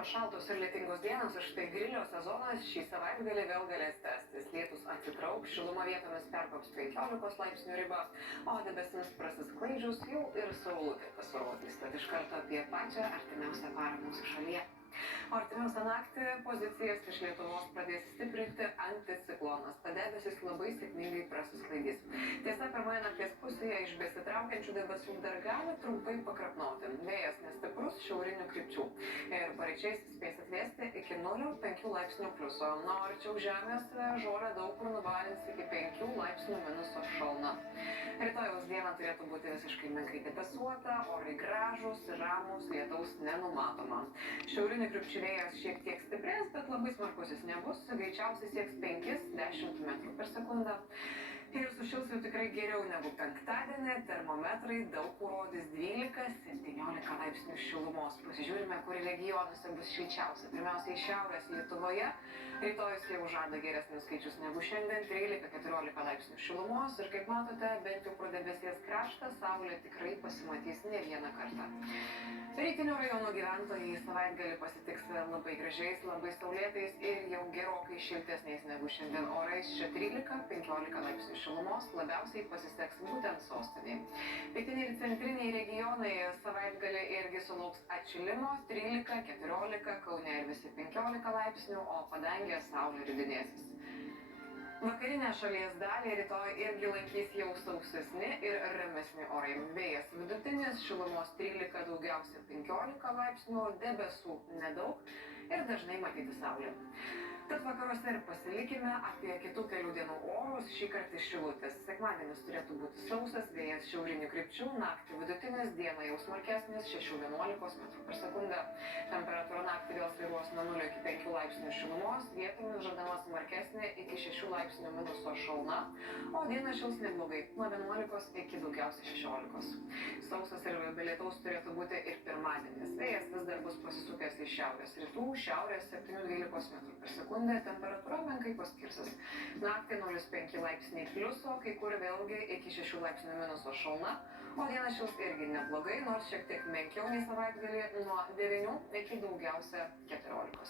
Artėjant šaltos ir lietingos dienos, ir štai grilio sezonas šį savaitgalį vėl galės tęstis. Lietus atsitrauks, šiluma vietomis perkops 15 laipsnių ribą, o debesims prasisklaidžius jau ir saulutė pasirodys. Tad iš karto apie pačią artimiausią parą mūsų šalyje. O artimiausią naktį pozicijas iš Lietuvos pradės stiprinti anticiklonas, tad debesis labai sėkmingai prasisklaidys. Tiesa, pirmoje nakties pusėje iš besitraukiančių debesų dar gali trumpai pakrapnoti. Vėjas nestiprus šiaurinių krypčių ir paryčiais spės atvėsti iki 0,5 laipsnių pliuso. Na, arčiau žemės žolę daug kur nubalins iki 5 laipsnių minuso šalna. Rytojaus diena turėtų būti visiškai menkai debesuota, orai gražūs, ramus, lietaus nenumatoma. Šiaurinių krypčių vėjas šiek tiek stiprės, bet labai smarkus jis nebus, greičiausiai sieks 5-10 metrų per sekundę. Ir sušils jau tikrai geriau negu penktadienį, termometrai daug kur rodys 12-17 laipsnių šilumos. Pasižiūrime, kur regionuose bus šilčiausia. Pirmiausiai šiaurės Lietuvoje, rytojus jau žada geresnius skaičius negu šiandien, 13-14 laipsnių šilumos. Ir kaip matote, bent jau pro debesies kraštą saulė tikrai pasimatys ne vieną kartą. Rytinių rajonų gyventojai savaitgalį pasitiks labai gražiais, labai saulėtais ir jau gerokai šiltesniais negu šiandien orais. Čia 13-15 laipsnių šilumos, labiausiai pasiseks būtent sostiniai. Pietiniai ir centriniai regionai savaitgalį irgi sulauks atšilimo, 13-14, Kaune ir visi 15 laipsnių, o padangė saulė ridinėsis. Vakarinę šalies dalį rytoj irgi lankys jau sausesni ir ramesni orai. Vėjas vidutinis, šilumos 13, daugiausia 15 laipsnių, debesų nedaug ir dažnai matyti saulė. Tad vakaruose ir pasilikime apie kitų kelių dienų orus, šį kartą iš Šilutės. Sekmadienis turėtų būti sausas, vėjas šiaurinių krypčių, naktį vidutinis, dieną jau smarkesnis, 6-11 metrų per sekundę. Temperatūra naktį vėl svyruos nuo 0 iki 5 laipsnių šilumos, vietomis žadama smarkesnė iki 6 laipsnių minuso šalna, o dieną šils neblogai, nuo 11 iki daugiausiai 16. Sausas ir be lietaus turėtų būti ir pirmadienis. Vėjas vis dar bus pasisukęs iš šiaurės rytų, šiaurės 7-12 metrų per sekundę. Temperatūra menkai paskirsis. Naktį 0,5 laipsniai pliuso, kai kur vėlgi iki 6 laipsnių minuso šalna, o dieną šils irgi neblogai, nors šiek tiek menkiau nei savaitgalį, nuo 9 iki daugiausia 14.